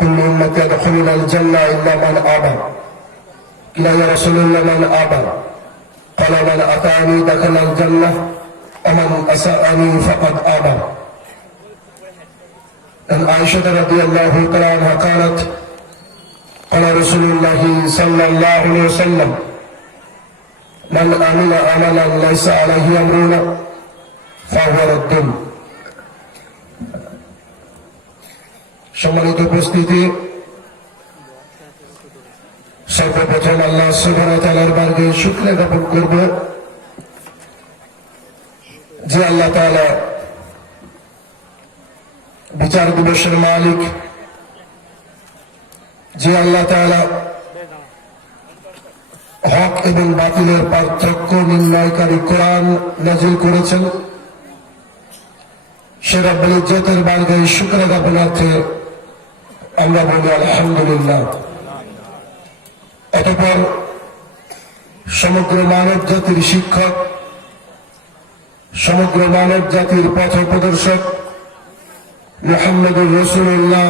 كل أمة يدخلون الجنة إلا من أبى قيل يا رسول الله من أبى قال من أتاني دخل الجنة ومن أساءني فقد أبى عن عائشة رضي الله تعالى عنها قالت قال رسول الله صلى الله عليه وسلم من عمل عملا ليس عليه أمرنا فهو رد. সম্মানিত উপস্থিতি। সর্বপ্রথম আল্লাহ সুবাহ তালার বার্গে শুক্রিয়া জ্ঞাপন করব যে আল্লাহ তালা বিচার দিবসের মালিক, যে আল্লাহ তালা হক এবং বাতিলের পার্থক্য নির্ণয়কারী কোরআন নাজিল করেছেন। সে রব্বুল ইজ্জতের বার্গে শুক্র জ্ঞাপনার্থে আমরা বলি আলহামদুলিল্লাহ। অতপর সমগ্র মানব জাতির শিক্ষক, সমগ্র মানব জাতির পথ প্রদর্শক মোহাম্মদুর রসুল্লাহ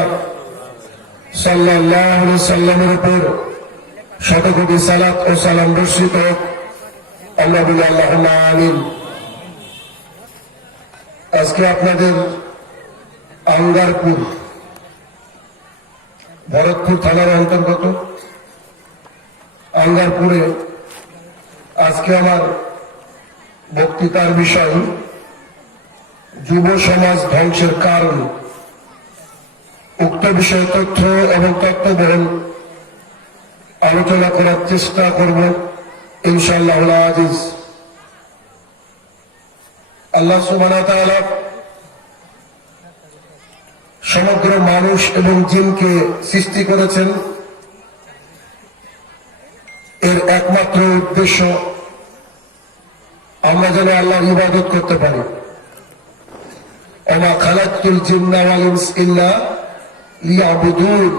সাল্লাহ সাল্লামের উপর শতকোটি সালাত ও সালাম বর্ষিত বলি আল্লাহ আমিন। আজকে আপনাদের আঙ্গারপুর ভরতপুর থানার অন্তর্গত। আঙ্গারপুরে আজকে আমার বক্তৃতার বিষয়, যুব সমাজ ধ্বংসের কারণ। উক্ত বিষয়ে তথ্য এবং তত্ত্ববহন আলোচনা করার চেষ্টা করব, ইনশাআল্লাহ আজিজ আল্লাহ তাআলা সমগ্র মানুষ এবং জিনকে সৃষ্টি করেছেন। এর একমাত্র উদ্দেশ্য আমরা যেন আল্লাহর ইবাদত করতে পারি। আমা খালাকুল জিন্না ইল্লা লিয়াবুদুন।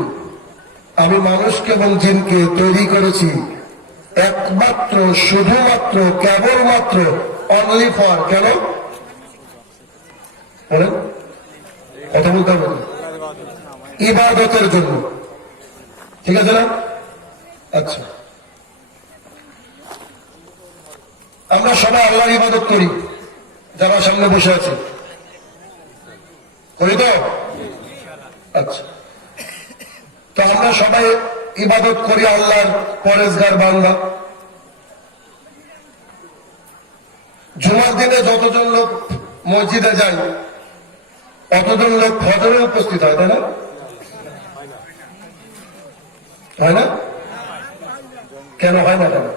আমি মানুষকে এবং জিনকে তৈরি করেছি একমাত্র, শুধুমাত্র, কেবলমাত্র অনলি ফর কেন? কথা বলতে হবে। ইবাদতের জন্য। ঠিক আছে না? আচ্ছা। আমরা সবাই আল্লাহর ইবাদত করি, যারা সামনে বসে আছে। করি তো? আচ্ছা। তো আমরা সবাই ইবাদত করি আল্লাহর পরেশগার বাংলা জুমার দিনে যতজন লোক মসজিদে যায় অতজন লোক ফজরে উপস্থিত হয়, তাই না? হয় না? কেন হয় না কেন?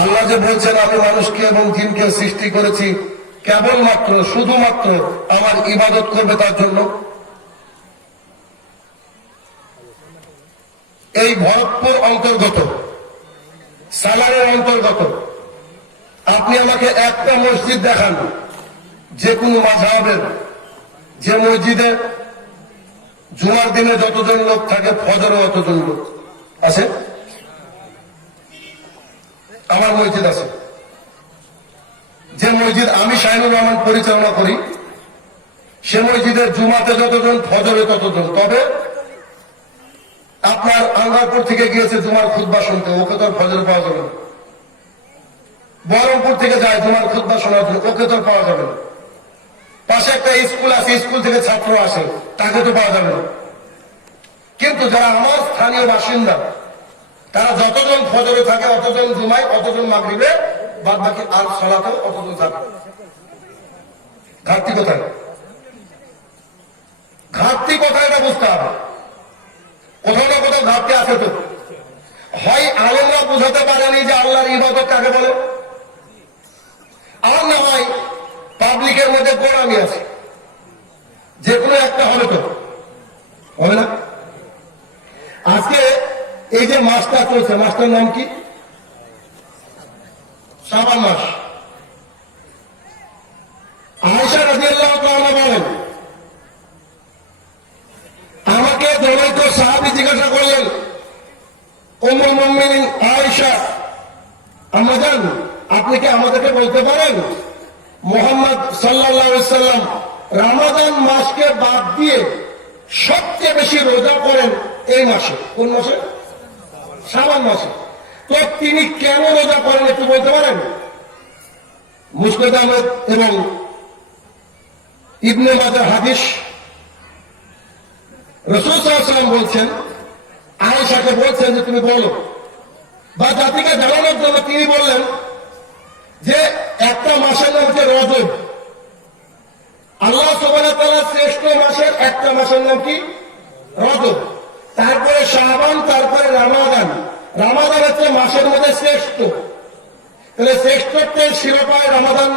আল্লাহ যে বলছেন, আমি মানুষকে এবং জিনকে সৃষ্টি করেছি কেবলমাত্র, শুধুমাত্র আমার ইবাদত করবে তার জন্য। এই ভরতপুর অন্তর্গত, সালারের অন্তর্গত, আপনি আমাকে একটা মসজিদ দেখান, যে কোনো মাঝাবের যে মসজিদে জুমার দিনে যতজন লোক থাকে ফজরে অতজন লোক। আছে? আমার মসজিদ আছে। যে মসজিদ আমি শাহিনুর রহমান পরিচালনা করি, সে মসজিদের জুমাতে যতজন, ফজরে ততজন। তবে আপনার আঙ্গারপুর থেকে গিয়েছে জুমার খুদ্া শুনতে, ওকে তো আর ফজরে পাওয়া যাবে না। বহরমপুর থেকে যায় জুমার খুদ্া শোনার জন্য, ওকে তো আর পাওয়া যাবে না। পাশে একটা স্কুল আছে, স্কুল থেকে ছাত্র আসে, তাকে তো পাওয়া যাবে না। কিন্তু যারা আমার স্থানীয় বাসিন্দা, তারা যতজন ফজরে থাকে, অতজন জুমায়, অতজন মাগরিবে বাদ বাকি আর সলাতে অতজন থাকে। ঘাটতি কোথায়? ঘাটতি কোথায় এটা বুঝতে হবে। কোথাও না কোথাও ঘাটতি আছে তো। হয় আলমরা বুঝাতে পারেনি যে আল্লাহর ইবাদত কাকে বলে, আর না হয় পাবলিকের মধ্যে গোড়ামি আছে? যে কোনো একটা হবে তো। হবে না? আজকে এই যে মাসটা চলছে, মাসটার নাম কি? শ্রাবণ মাস আয়সা রাজিয়াল্লাহ তাআলা বলেন আমাকে জনৈক সাহাবি জিজ্ঞাসা করলেন উমুল মুমিনিন আয়েশা আমরা জান আপনি কি আমাদেরকে বলতে পারেন মোহাম্মদ সাল্লাল্লাহু আলাইহি সাল্লাম রামাদান মাসকে বাদ দিয়ে সবচেয়ে বেশি রোজা করেন এই মাসে কোন মাসে শ্রাবণ মাসে তো তিনি কেন রোজা করেন একটু বলতে পারেন মুসলিদ আহমেদ এবং ইবনে মাজার হাদিস। রসুল সাল্লাম বলছেন, আয়েশাকে বলছেন যে, তুমি বলো। বা জাতিকে জানানোর জন্য তিনি বললেন যে, একটা মাসের নাম হচ্ছে রজব। আল্লাহ সোবানা শ্রেষ্ঠ মাসের একটা মাসের নাম কি? রজব। তারপরে শাহবান তারপরে রামাদান। রামাদান হচ্ছে মাসের মধ্যে শ্রেষ্ঠ। তাহলে শ্রেষ্ঠত্বের শিরোপায় রামাদান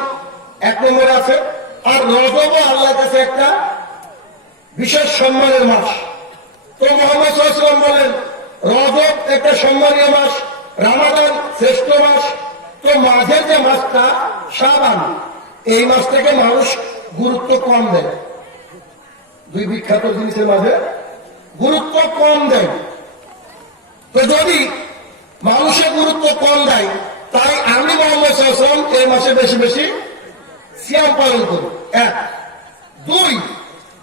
এক নম্বরে আছে। আর রজবও আল্লাহর কাছে একটা বিশেষ সম্মানের মাস। তো মোহাম্মদ সাল্লাম বলেন, রজব একটা সম্মানীয় মাস, রামাদান শ্রেষ্ঠ মাস। তো মাঝের যে মাসটা সাবান এই মাসটাকে মানুষ গুরুত্ব কম দেয়। দুই বিখ্যাত জিনিসের মাঝে গুরুত্ব কম দেয়। তো যদি মানুষের গুরুত্ব কম দেয়, তাই আমি মোহাম্মদ সাল্লাম এই মাসে বেশি বেশি সিয়াম পালন করি এক। দুই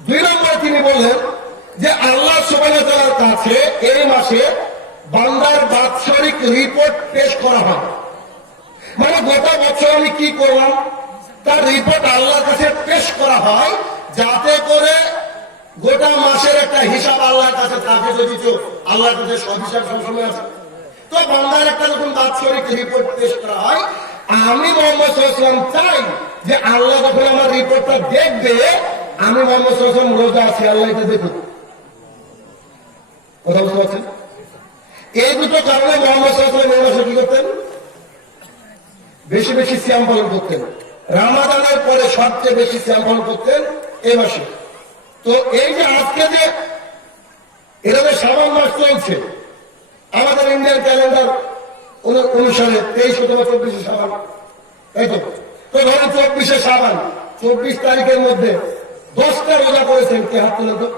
দুই নম্বরে তিনি বললেন যে আল্লাহ সুবাহর কাছে এই মাসে বান্দার বাৎসরিক রিপোর্ট পেশ করা হয়। মানে গোটা বছর আমি কি করলাম? তার রিপোর্ট আল্লাহর কাছে পেশ করা হয় যাতে করে গোটা মাসের একটা হিসাব আল্লাহর কাছে থাকে যদি তো আল্লাহর কাছে সব হিসাব সবসময় আছে। তো বাংলার একটা যখন বাৎসরিক রিপোর্ট পেশ করা হয়, আমি মোহাম্মদ চাই যে আল্লাহ যখন আমার রিপোর্টটা দেখবে, আমি মোহাম্মদ রোজা আছি, আল্লাহ এটা দেখুন কথা বুঝতে পারছেন? এই দুটো কারণে মোহাম্মদ কি করতেন? বেশি বেশি শ্যাম পালন করতেন। রামাদানের পরে সবচেয়ে বেশি শ্যাম পালন করতেন এই মাসে। তো এই যে আজকে যে যে শ্রাবণ মাস চলছে, আমাদের ইন্ডিয়ান ক্যালেন্ডার অনুসারে তেইশ অথবা চব্বিশে সাবান। তাই তো? ধরেন চব্বিশে সাবান চব্বিশ তারিখের মধ্যে দশটা রোজা করেছেন, কে হাত তো?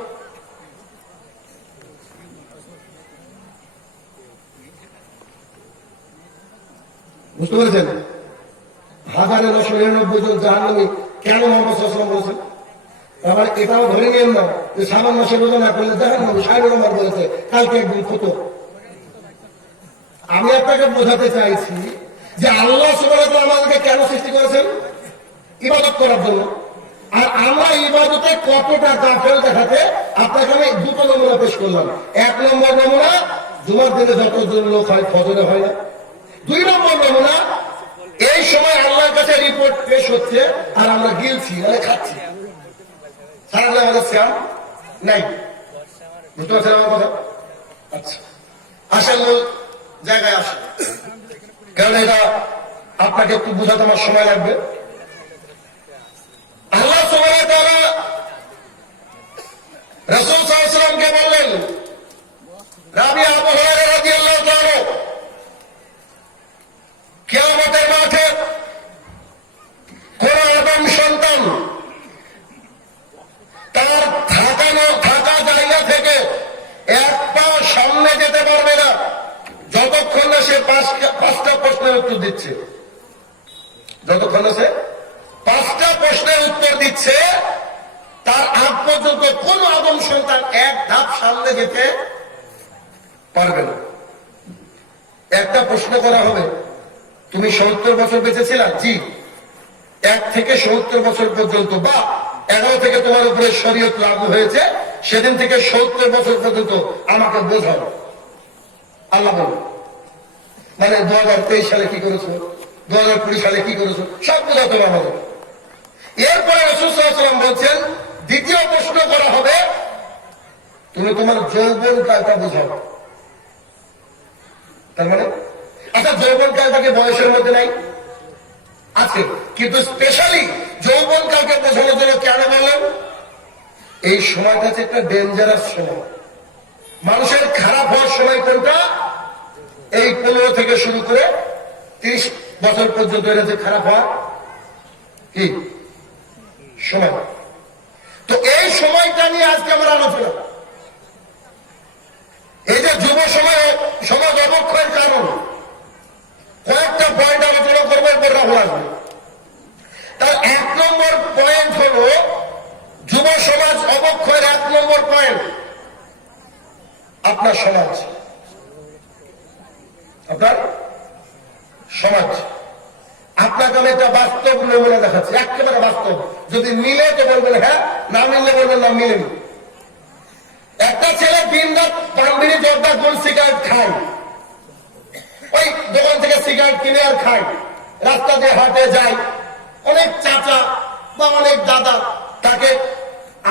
বুঝতে পেরেছেন? হাজারে নশো নিরানব্বই জন জাহান্নামি কেন মোহাম্মদ বলেছেন? আবার এটাও ধরে নিয়েন না যে সাবান মাসে রোজা না করলে জাহান্নামি সাহেব বলেছে, কালকে একদিন ক্ষত আমি আপনাকে বোঝাতে চাইছি যে আল্লাহ আমাদেরকে কেন সৃষ্টি করেছেন? ইবাদত করার জন্য। আর আমরা ইবাদতে কতটা গাফেল দেখাতে আপনাকে আমি দুটো নমুনা পেশ করলাম। এক নম্বর নমুনা, জুমার দিনে যতজন লোক হয়, ফজরে হয় না। দুই নম্বর নমুনা, এই সময় আল্লাহর কাছে রিপোর্ট পেশ হচ্ছে, আর আমরা গিলছি মানে খাচ্ছি। সারাদিন আমাদের শ্যাম নাই। বুঝতে পারছেন আমার কথা? আচ্ছা। আসেন জায়গায় আসেন। কারণ এটা আপনাকে একটু বোঝাতে আমার সময় লাগবে? আল্লাহ সময় তারা রসুল সাল্লামকে বললেন রাবি আবহাওয়া রাজি আল্লাহ কেয়ামতের মাঠে কোন আদম সন্তান তার থাকানো থাকা জায়গা থেকে এক পা সামনে যেতে পারবে না যতক্ষণ না সে পাঁচটা পাঁচটা প্রশ্নের উত্তর দিচ্ছে যতক্ষণ না সে পাঁচটা প্রশ্নের উত্তর দিচ্ছে তার আগ পর্যন্ত কোন আদম সন্তান এক ধাপ সামনে যেতে পারবে না একটা প্রশ্ন করা হবে তুমি সত্তর বছর বেঁচেছিলা জি এক থেকে সত্তর বছর পর্যন্ত বা এগারো থেকে তোমার উপরে শরীয়ত লাগু হয়েছে, সেদিন থেকে সত্তর বছর পর্যন্ত আমাকে বোঝাও। আল্লাহ বলো। মানে দু হাজার তেইশ সালে কি করেছ? দু হাজার কুড়ি সালে কি করেছ? সব বোঝাতে হবে এরপরে রসুলাম বলছেন, দ্বিতীয় প্রশ্ন করা হবে, তুমি তোমার যৌবন কালটা বোঝাও। তার মানে? আচ্ছা যৌবন কালটাকে বয়সের মধ্যে নাই? আছে কিন্তু স্পেশালি যৌবন কালকে বোঝানোর জন্য কেন বললেন এই সময়টা হচ্ছে একটা ডেঞ্জারাস সময়। মানুষের খারাপ হওয়ার সময় কোনটা? এই পনেরো থেকে শুরু করে তিরিশ বছর পর্যন্ত এটা যে খারাপ হওয়া, কি? সময়। তো এই সময়টা নিয়ে আজকে আমার আলোচনা। এই যে যুব সময় সমাজ অবক্ষয়ের কারণ। কয়েকটা পয়েন্ট আলোচনা করব এরপর রাহুল আসবে। তার এক নম্বর পয়েন্ট হল, যুব সমাজ অবক্ষয়ের এক নম্বর পয়েন্ট আপনার সমাজ। আপনার সমাজ। আপনাকে আমি একটা বাস্তব নমুনা দেখাচ্ছি, একেবারে বাস্তব। যদি মিলে তো বলবেন হ্যাঁ না মিললে বলবেন না, মিলেনি। একটা ছেলে দিন রাত পানবিড়ি জর্দা গোল সিগারেট খায়। ওই দোকান থেকে সিগারেট কিনে আর খায় রাস্তা দিয়ে হাটে যায় অনেক চাচা বা অনেক দাদা তাকে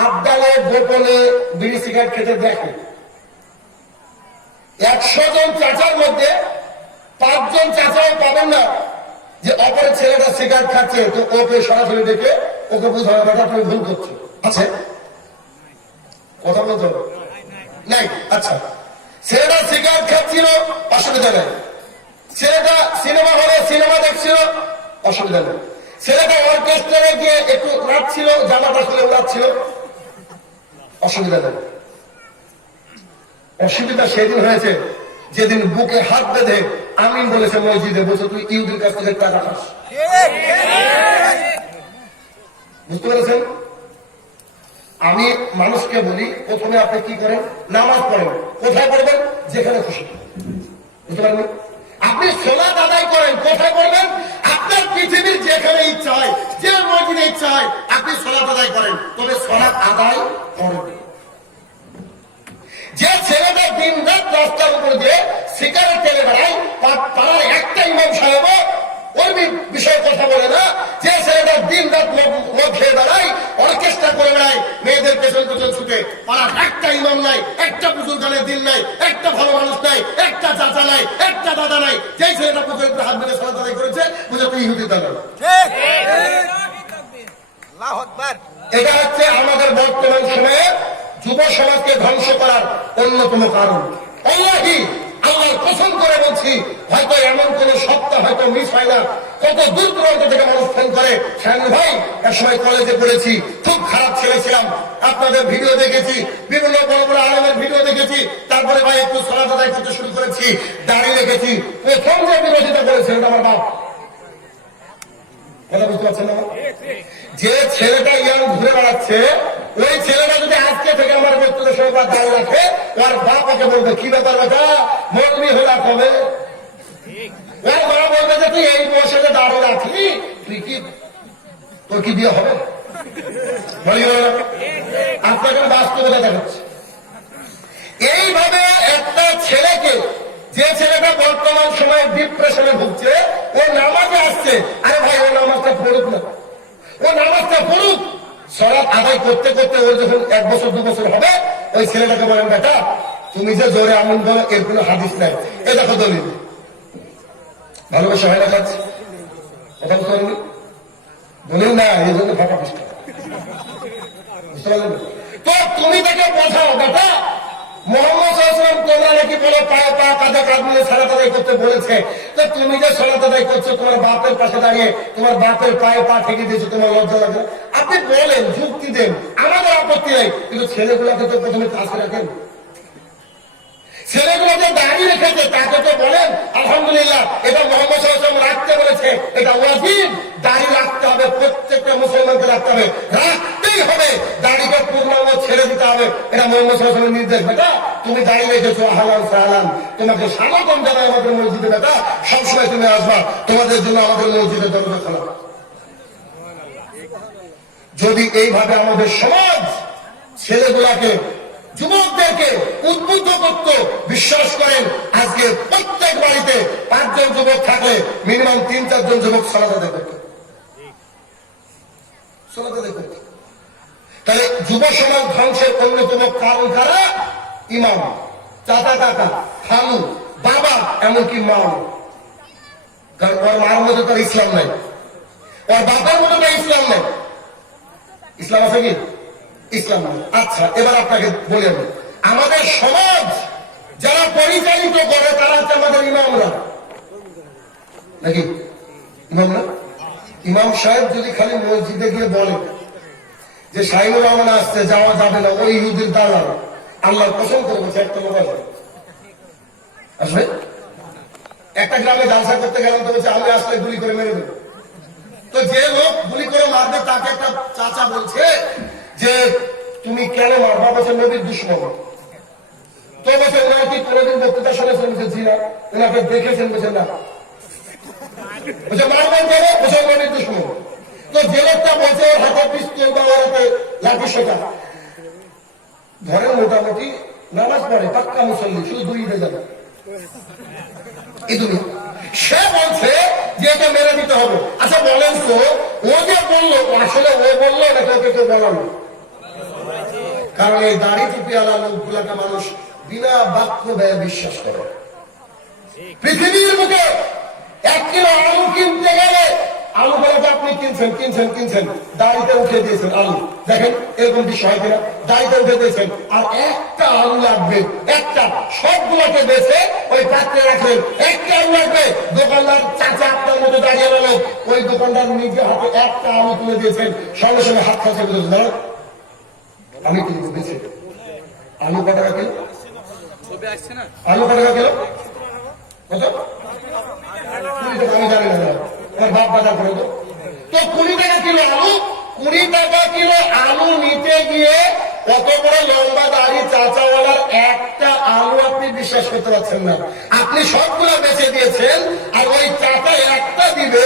আবদালে গোপনে বিড়ি সিগারেট খেতে দেখে। একশো জন চাচার মধ্যে পাঁচজন চাচাও পাবেন না যে অপরের ছেলেটা সিগারেট খাচ্ছে তো ওকে সরাসরি দেখে ওকে বোঝানো বেটা তুমি ভুল করছ। আছে কথা বলতে? নাই? আচ্ছা। ছেলেটা সিগারেট খাচ্ছিল অসুবিধা নেই। ছেলেটা সিনেমা হলে সিনেমা দেখছিল, অসুবিধা নেই। ছেলেটা অর্কেস্ট্রারে গিয়ে একটু নাচছিল জামাটা খুলে উড়াচ্ছিল অসুবিধা নেই। অসুবিধা সেদিন হয়েছে, যেদিন বুকে হাত বেঁধে আমিন বলেছে মসজিদে বসে তুই ইহুদির কাছ থেকে টাকা খাস বুঝতে পেরেছেন? আমি মানুষকে বলি, প্রথমে আপনি কি করেন? নামাজ পড়েন। কোথায় পড়বেন? যেখানে খুশি। বুঝতে পারেন আপনি সোলাদ আদায় করেন কোথায় করবেন, আপনার পৃথিবীর যেখানে ইচ্ছা হয়, যে মসজিদে ইচ্ছা হয়, আপনি সোলাদ আদায় করেন। তবে সোলাদ আদায় করবেন যে ছেলেটা দিন রাত রাস্তার উপর দিয়ে সিগারেট তেলে বেড়ায়, তার একটাই একটা ইমাম সাহেব ওই বিষয়ে কথা বলে না। যে ছেলেটা দিন রাত মদ খেয়ে বেড়ায় অর্কেস্ট্রা করে বেড়ায় মেয়েদের পেছন পেছন ছুটে। পাড়ার একটা ইমাম নাই একটা পুজোর গানের দিন নাই একটা ভালো মানুষ নাই একটা চাচা নাই একটা দাদা নাই। যেই ছেলেটা পুজোর উপরে হাত মেরে সারা করেছে বুঝে তুই ইহুদির দাদা। এটা হচ্ছে আমাদের বর্তমান সময়ে যুব সমাজকে ধ্বংস করার অন্যতম কারণ। আল্লাহি! হয় দেখেছি তারপরে ভাই একটু সলাত আদায় শুরু করেছি দাঁড়িয়ে রেখেছি। প্রথম যে বিরোধিতা করেছে আমার বাপ। বুঝতে পারছেন যে ছেলেটা ইয়াং ঘুরে বেড়াচ্ছে ওই ছেলেটা যদি আজকে থেকে আমার বক্তব্য সরকার দাঁড়িয়ে রাখে ওর বাপ ওকে বলবে, কি ব্যাপার বেটা? মরবি হলা কবে? ওর বলবে যে, তুই এই বয়সে যে দাঁড়িয়ে রাখলি তুই কি, তোর কি বিয়ে হবে? আপনাকে বাস্তবতা দেখাচ্ছি। এইভাবে একটা ছেলেকে, যে ছেলেটা বর্তমান সময়ে ডিপ্রেশনে ভুগছে ও নামাজে আসছে। আরে ভাই ও নামাজটা পড়ুক না। ও নামাজটা পড়ুক। সরাব আদায় করতে করতে ওর যখন এক বছর, দু বছর হবে, ওই ছেলেটাকে বলেন বেটা, তুমি যে জোরে আমন বলো এর কোনো হাদিস নাই। এ দেখো দলিল। ভালোবাসা হয় না কাজ? এটা তো পারেনি দলিল না, এই জন্য ফাঁকা বুঝতে তো তুমি তাকে বোঝাও, বেটা মোহাম্মদ তোমরা নাকি বলো পায়ে পা করতে বলেছে। তো করছ, তোমার বাপের পাশে দাঁড়িয়ে তোমার পায়ে পা তোমার আপনি বলেন, যুক্তি দেন। আমাদের আপত্তি নাই। কিন্তু ছেলেগুলোকে তো প্রথমে কাছে রাখেন ছেলেগুলো যে দাঁড়িয়ে রেখেছে তাকে বলেন? আলহামদুলিল্লাহ, এটা মোহাম্মদ সাল্লাম রাখতে বলেছে। এটা ওয়াজিব। দাড়ি রাখতে হবে, প্রত্যেকটা মুসলমানকে রাখতে হবে। রাখতেই হবে। দাড়িকে পূর্ণাঙ্গ ছেড়ে দিতে হবে। এটা মোহাম্মদ সাল্লামের নির্দেশ, বেটা। তুমি দাঁড়িয়ে রেখেছো আহলান সাহালান তোমাকে স্বাগতম জানাই আমাদের মসজিদে, বেটা। সবসময় তুমি আসবা। তোমাদের জন্য আমাদের মসজিদে দরজা খোলা। যদি এইভাবে আমাদের সমাজ ছেলেগুলাকে যুবকদেরকে উদ্বুদ্ধ করত বিশ্বাস করেন, আজকে প্রত্যেক বাড়িতে পাঁচজন যুবক থাকলে মিনিমাম তিন, চারজন যুবক সলাতে দেখত তাহলে যুব সমাজ ধ্বংসের অন্যতম কারণ কারা ইমাম, চাচা, কাকা, খালু, বাবা, এমনকি মা। কারণ ওর মার মধ্যে তার ইসলাম নাই। ওর বাবার মধ্যে তার ইসলাম নাই। ইসলাম আছে কি? ইসলাম। আচ্ছা এবার আপনাকে বলে আমি আমাদের সমাজ যারা পরিচালিত করে, তারা হচ্ছে আমাদের ইমামরা। নাকি? ইমাম না ইমাম সাহেব যদি খালি মসজিদে গিয়ে বলে যে সাইমুর রহমান আসছে, যাওয়া যাবে না, ওই ইহুদির দালাল। আল্লাহ পছন্দ করে বলছে, একটা লোক আসবে? একটা গ্রামে জালসা করতে গেলাম তো বলছে, আমি আসলে গুলি করে মেরে দেবো। তো যে লোক গুলি করে মারবে, তাকে একটা চাচা বলছে যে তুমি কেন মারবা বলছে নবীর দুশ্মন তো ওনারা কি বক্তৃতা শুনেছেন না দেখেছেন না? বলছে ওনার নির্দেশ তো যে লোকটা বলছে হাতে পিস্তল হাতে সোটা। ধরেন মোটামুটি নামাজ পড়ে, পাক্কা মুসল্লি, শুধু দুই হয়ে যাবে। সে বলছে যে এটা মেরে দিতে হবে। আচ্ছা বলেন তো, ও যে বলল, আসলে ও বলল নাকি ওকে কেউ বলানো কারণ এই দাড়ি টুপিওয়ালা লোকগুলাকে মানুষ বিনা বাক্য ব্যয় বিশ্বাস করে। পৃথিবীর বুকে এক কিলো আলু কিনতে গেলে আলু আপনি কিনছেন কিনছেন কিনছেন, দাড়িতে উঠে দিয়েছেন আলু। দেখেন, এরকম বিষয় হয় কিনা? দাড়িতে উঠে দিয়েছেন, আর একটা আলু লাগবে, একটা, সবগুলোকে বেছে ওই পাত্রে রাখলেন একটা আলু লাগবে। দোকানদার চাচা আপনার দাঁড়িয়ে রইল। ওই দোকানদার নিজে হাতে একটা আলু তুলে দিয়েছেন, সঙ্গে সঙ্গে হাত খাচ্ছে দাঁড়ান আমি কিনবো আলু কত টাকা আলু কত? টাকা কিলো না করে আলু? টাকা কিলো লম্বা দাড়ি চাচাওয়ালার একটা আপনি বিশ্বাস করতে পারছেন না। আপনি সবগুলো বেঁচে দিয়েছেন আর ওই চাচা একটা দিবে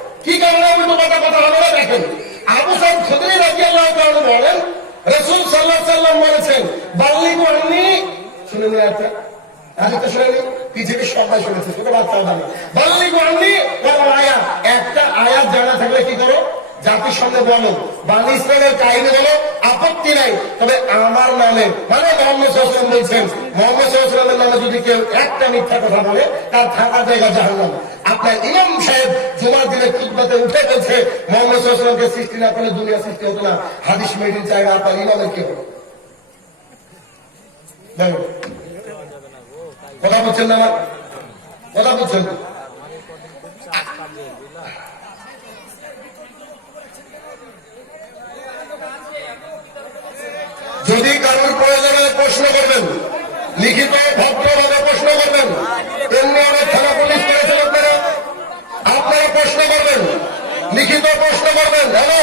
কি কারণে উল্টো পাল্টা কথা হবে না দেখেন আবু সাহেব খুদরি রাজি আল্লাহ বলেন, রসুল সাল্লাহ সাল্লাম বলেছেন, বাল্লি আননি শুনে নিয়ে একটা। আগে তো শুনেনি পৃথিবীর সবাই শুনেছে শুধু বাচ্চাও জানে। বাল্লি একটা আয়াত জানা থাকলে কি করো? জাতির সঙ্গে বলো বাংলা ইসলামের কাহিনী বলো, আপত্তি নাই। তবে আমার নামে মানে মোহাম্মদ সাল্লাম বলছেন, মোহাম্মদ সাল্লামের নামে যদি কেউ একটা মিথ্যা কথা বলে, তার থাকার জায়গা জাহান্নাম। আপনার ইমাম সাহেব জুমার দিনে খুদ্বাতে উঠে বলছে, মোহাম্মদ সাল্লামকে সৃষ্টি না করলে দুনিয়া সৃষ্টি হতো না। হাদিস মেডিন না আপনার ইমামের কি হলো কথা বলছেন না কথা বলছেন? যদি কারোর প্রয়োজন প্রশ্ন করবেন, লিখিত ভদ্রভাবে প্রশ্ন করবেন, এমনি অনেক থানা পুলিশ করেছেন আপনারা আপনারা প্রশ্ন করবেন, লিখিত প্রশ্ন করবেন, হ্যালো?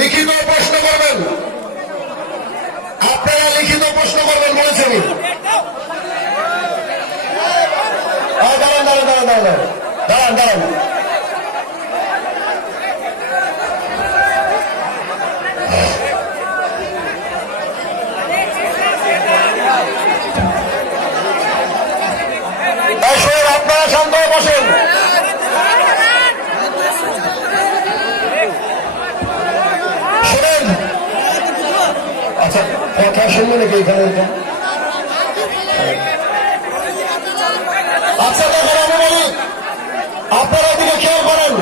লিখিত প্রশ্ন করবেন। আপনারা লিখিত প্রশ্ন করবেন বলেছেন। দাঁড়ান দাঁড়ান দাঁড়ান দাঁড়ান দাঁড়ান দাঁড়ান বসেন আপনারা শান্ত হয়ে বসেন। শোনেন। আচ্ছা কথা শুনবেন নাকি এখানে? আচ্ছা দেখেন আমি বলি। আপনারা খেয়াল করেন।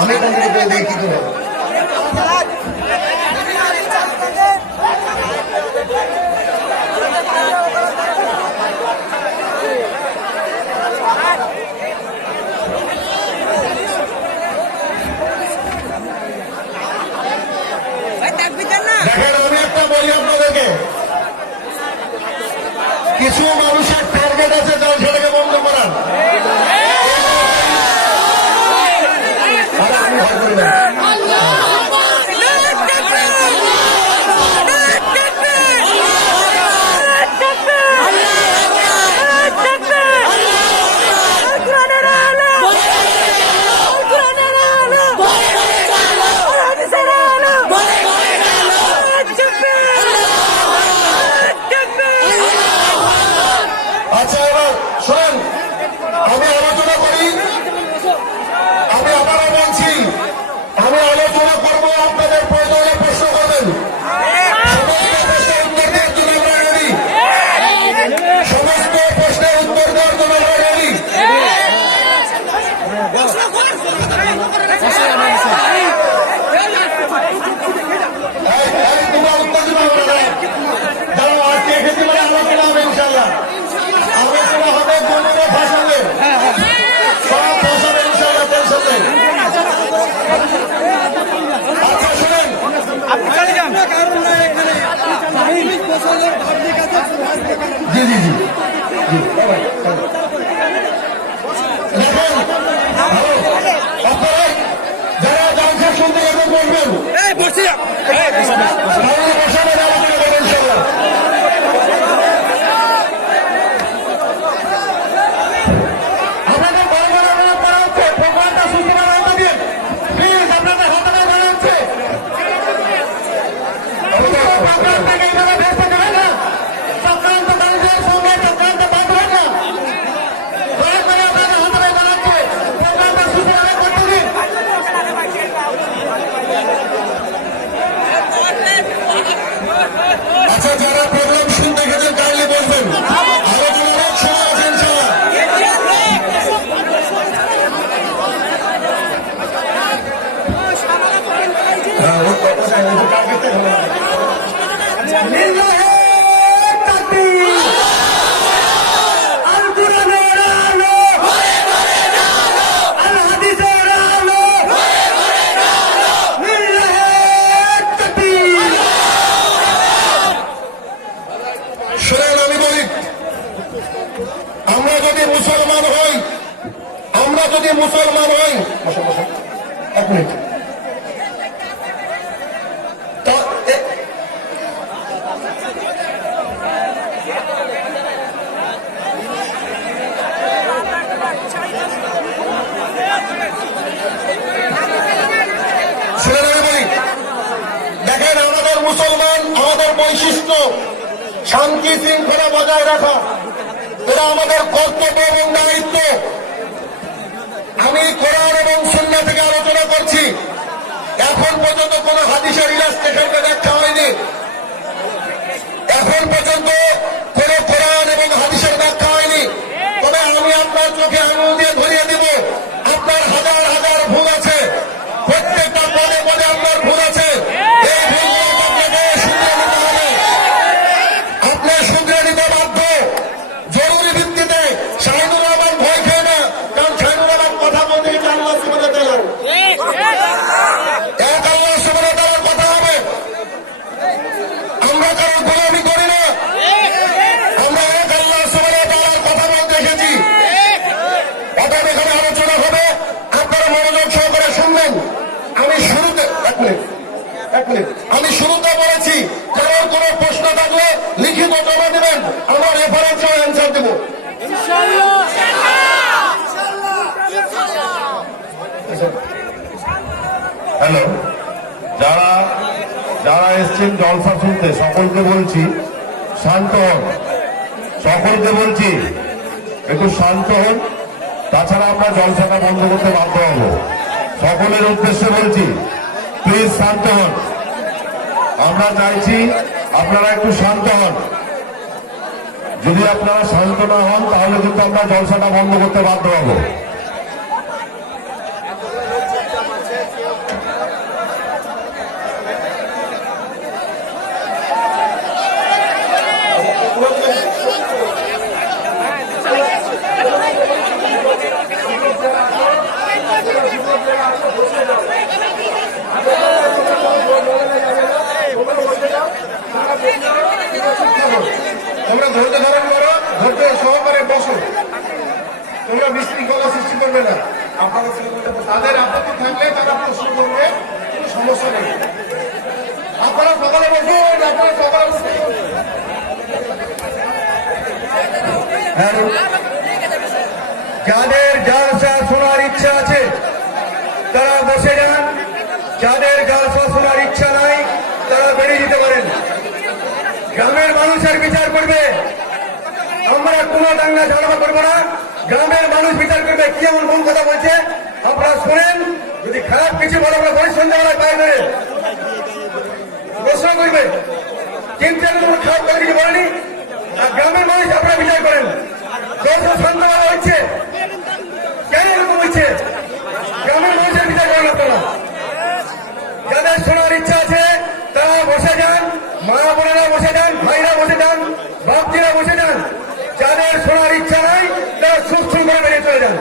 আমি কোন দেখি ভাই থাকবি তো না দেখেন আমি একটা বলি আপনাদেরকে। কিছু মানুষের টার্গেট আছে আপনার চোখে আঙুল দিয়ে ধরিয়ে দিব আপনার হাজার হাজার ভুল আছে প্রত্যেকটা পদে পদে আপনার ভুল আছে এই ভুলগুলো আপনাকে শুধরে নিতে হবে আপনি শুধরে নিতে বাধ্য জরুরি ভিত্তিতে শাহিনুর রহমান ভয় খেয়ে না কারণ শাহিনুর রহমান কথা বলতে গেছে আল্লাহ সুবহানাহু ওয়া তাআলা। এক আল্লাহ সুবহানাহু ওয়া তাআলার কথা হবে আমরা কারও গোলামি করি না আমরা এক আল্লাহ সুবহানাহু ওয়া তাআলার কথা বলতে এসেছি অতএব এখানে আলোচনা হবে আপনারা মনোযোগ সহকারে শুনবেন আমি শুরুতে এক মিনিট এক মিনিট আমি শুরুতে বলেছি কারোর কোনো প্রশ্ন থাকলে লিখিত জমা দেবেন আমার রেফারেন্স অ্যান্সার দেবো হ্যালো যারা যারা এসছেন জলসা শুনতে সকলকে বলছি, শান্ত হন। সকলকে বলছি, একটু শান্ত হন। তাছাড়া আমরা জলসাটা বন্ধ করতে বাধ্য হব। সকলের উদ্দেশ্যে বলছি প্লিজ শান্ত হন। আমরা চাইছি আপনারা একটু শান্ত হন। যদি আপনারা শান্ত না হন, তাহলে কিন্তু আমরা জলসাটা বন্ধ করতে বাধ্য হব। ধৈর্য ধারণ করো ধৈর্য সহকারে বসো। তোমরা বিশৃঙ্খলা সৃষ্টি করবে না। তাদের আপত্তি থাকলে তারা প্রশ্ন করবে, কোনো সমস্যা নেই। আপনারা সকালে বসুন আপনারা সকালে যাদের জালসা শোনার ইচ্ছা আছে, তারা বসে যান। যাদের জালসা শোনার ইচ্ছা নাই, তারা বেরিয়ে যেতে পারেন। গ্রামের মানুষের বিচার করবে। আমরা কোনো দাঙ্গা ঝামেলা করব না। গ্রামের মানুষ বিচার করবে, কি এমন কোন কথা বলছে, আপনারা শোনেন। যদি খারাপ কিছু বলে, আমরা বলি, সন্ধ্যাবেলায় পায়ে ধরে। প্রশ্ন করবে, কিন্তু খারাপ কথা কিছু বলেনি? আর গ্রামের মানুষ আপনারা বিচার করেন। দশ সন্ধ্যাবেলা হচ্ছে কেন এরকম হচ্ছে গ্রামের মানুষের বিচার করেন আপনারা। যাদের শোনার ইচ্ছা আছে, তারা বসে যান। মা বোনেরা বসে যান, ভাইরা বসে যান, ভক্তিরা বসে যান। যাদের শোনার ইচ্ছা নাই, তারা সুস্থ করে বেরিয়ে চলে যান।